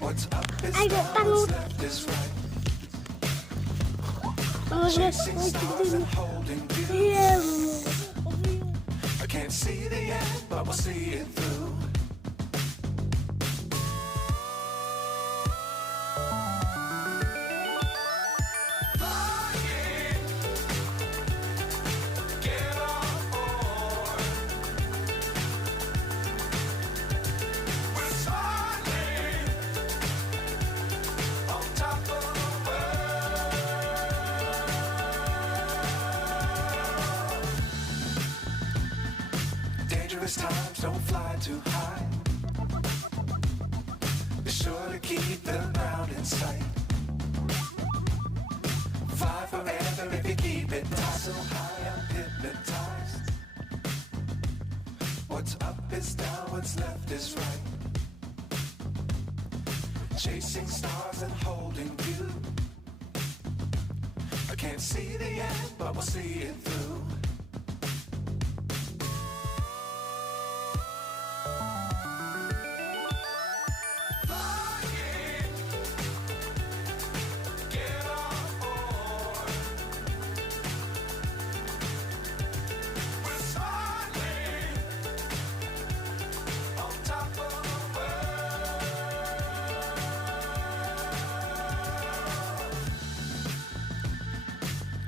What's up is Ay, down, tango. what's left is right. Chasing stars and holding you. I can't see the end, but we'll see it through. Flying, get on board. We're smiling on top of the world. Dangerous times, don't fly too high. Be sure to keep the ground in sight. Fly forever if you keep it tight. So high, I'm hypnotized. What's up is down, what's left is right. Chasing stars and holding you. I can't see the end, but we'll see it through. Flying, get on board. We're smiling on top of the world.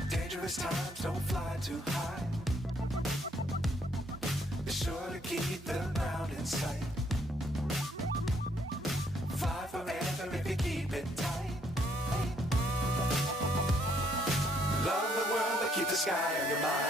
Dangerous times, don't fly too high. Be sure to keep the ground in sight. Fly forever if you keep it tight. Love the world, but keep the sky on your mind.